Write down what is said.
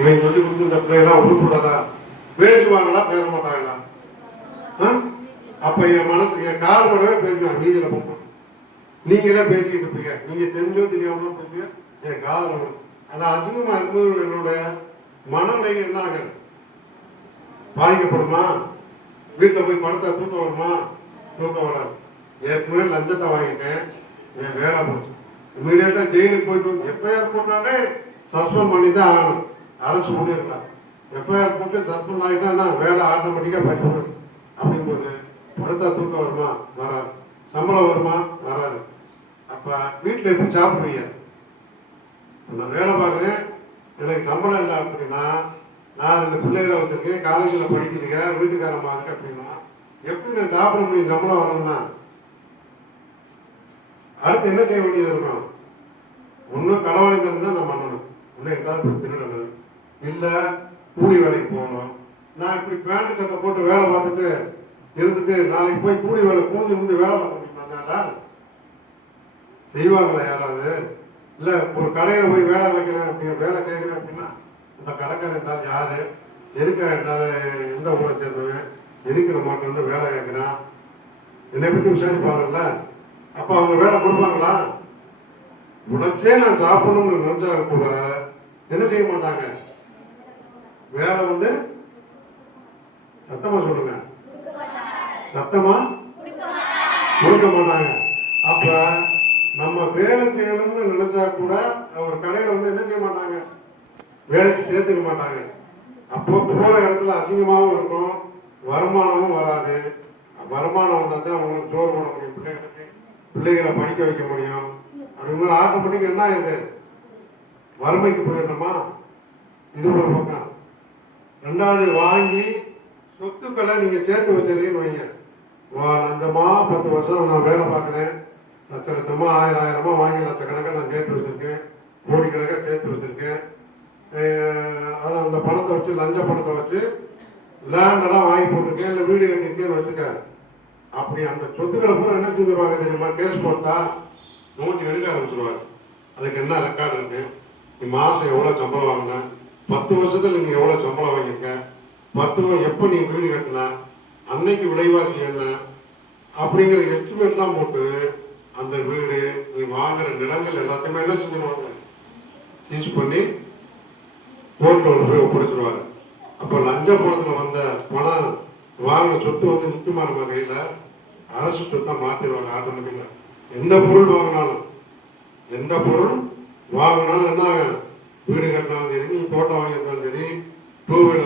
இவன் சொல்லி கொடுத்து இந்த பிள்ளையெல்லாம் உருப்படுறதா பேசுவாங்களா பேச மாட்டாங்களா? ஆ? அப்ப என் மனசு என் கால் படவே பேசுவேன் வீதியில போகும் நீங்களே பேசிக்கிட்டு இருப்பீங்க? நீங்க தெரிஞ்சோ தெரியாமலோ பேசுவீங்க? என் காதல் அது அசிங்கமா இருக்கும்போது என்னுடைய மனநிலை என்ன ஆகுது பாதிக்கப்படுமா? வீட்டில் போய் படத்தை தூக்க வருமா தூக்க வராது. ஏற்கனவே லஞ்சத்தை வாங்கிட்டேன். என் வேலை போச்சு. இமீடியட்டாக ஜெயிலுக்கு போயிட்டு வந்து எப்போ போட்டாலே சஸ்பெண்ட் பண்ணி தான் ஆகணும். அரசு முடியிருக்கலாம் எஃப்ஐஆர் போட்டு சஸ்பெண்ட் ஆகிட்டா வேலை ஆட்டோமேட்டிக்காக பறிப்போம் அப்படிங்கும்போது படுத்தா தூக்கம் வருமா? வராது. சம்பளம் வருமா? வராது. அப்போ வீட்டில் எப்படி சாப்பிடுவீங்க? நான் வேலை பார்க்குறேன் எனக்கு சம்பளம் இல்லை அப்படின்னா நான் ரெண்டு பிள்ளைகளை வச்சுருக்கேன் காலேஜில் படிக்கிறீங்க வீட்டுக்காரமாக இருக்கு அப்படின்னா எப்படி நான் சாப்பிட முடியும் சம்பளம் வரணும்னா? அடுத்து என்ன செய்ய வேண்டியது இருக்கும் ஒன்றும் கடவுளை தான் நான் பண்ணணும். ஒன்றும் எட்டாவது திருடணும் இல்லை கூலி வேலைக்கு போகணும். நான் இப்படி பேண்ட் சட்டை போட்டு வேலை பார்த்துட்டு இருந்துட்டு நாளைக்கு போய் கூலி வேலை கூலி இருந்து வேலை பார்க்க முடியுமா செய்வாங்களா யாராவது? இல்லை ஒரு கடையில் போய் வேலை வைக்கிறேன் அப்படின்னு வேலை கேட்குறேன் அப்படின்னா அந்த கடைக்காரன் இருந்தாலும் யார்? எதுக்காக இருந்தாலும் எந்த ஊரை சேர்ந்தவன்? எதுக்கு நம்மகிட்ட வந்து வேலை கேட்குறான்? என்னை பற்றி விசாரிப்பாங்கல்ல? அப்போ அவங்க வேலை கொடுப்பாங்களா? உடச்சே நான் சாப்பிடணும்னு நினைச்சா கூட என்ன செய்ய மாட்டாங்க? வேலை வந்து சத்தமா சொல்லுங்க. சத்தமா? கொடுக்க மாட்டாங்க. அப்ப நம்ம வேலை செய்யணும்னு நினைச்சா கூட ஒரு கடையில வந்து என்ன செய்ய மாட்டாங்க? வேலைக்கு சேர்த்துக்க மாட்டாங்க. அப்போ போற இடத்துல அசிங்கமாகவும் இருக்கும். வருமானமும் வராது. வருமானம் வந்தால் தான் அவங்களுக்கு ஜோர் போட முடியும். பிள்ளைகளுக்கு பிள்ளைகளை படிக்க வைக்க முடியும். அப்படிங்கும்போது ஆட்டோமேட்டிக் என்ன ஆகுது வறுமைக்கு போயிடணுமா? இது ஒரு பக்கம். ரெண்டாவது வாங்கி சொத்துக்களை நீங்கள் சேர்த்து வச்சிருக்கீங்கன்னு வைங்க. வா லஞ்சமாக பத்து வருஷம் நான் வேலை பார்க்குறேன். லட்ச லட்சமாக ஆயிரம் ஆயிரமாக வாங்கி லட்சக்கணக்காக நான் சேர்த்து வச்சுருக்கேன். கோடிக்கணக்காக சேர்த்து வச்சுருக்கேன். அதை அது அந்த பணத்தை வச்சு லஞ்ச பணத்தை வச்சு லேண்டெல்லாம் வாங்கி போட்டிருக்கேன் இல்லை வீடு கட்டிருக்கேன்னு வச்சுருக்காரு அப்படி அந்த சொத்துக்களை பூரா என்ன செஞ்சுருவாங்க தெரியுமா? கேஸ் போட்டால் நோட்டி எடுக்க ஆரம்பிச்சிருவாங்க. அதுக்கு என்ன ரெக்கார்டு இருக்குது நீ மாதம் எவ்வளோ சம்பளம் வாங்கினேன் பத்து வருஷத்துல நீங்க எவ்வளவு சம்பளம் வாங்கியிருக்க? பத்து எப்போ நீங்கள் வீடு கட்டின? அன்னைக்கு விலைவாசி என்ன? அப்படிங்கிற எஸ்டிமேட்லாம் போட்டு அந்த வீடு நீ வாங்குற நிலங்கள் எல்லாத்தையுமே என்ன செஞ்சிருவாங்க? சீஸ் பண்ணி கோர்ட்ல கொண்டு போய் ஒப்படைச்சிருவாங்க அப்போ லஞ்ச பணத்துல வந்த பணம் வாங்கின சொத்து வந்து நிற்குமா நம்ம கையில? அரசு சொத்தை மாத்திடுவாங்க ஆட்டோமேட்டிக்கா எந்த பொருள் வாங்கினாலும் எந்த பொருள் வாங்கினாலும் என்ன வேணும் வீடு கட்டினாலும் சரி நீங்கள் தோட்டம் வாங்கியிருந்தாலும் சரி டூ வீலர்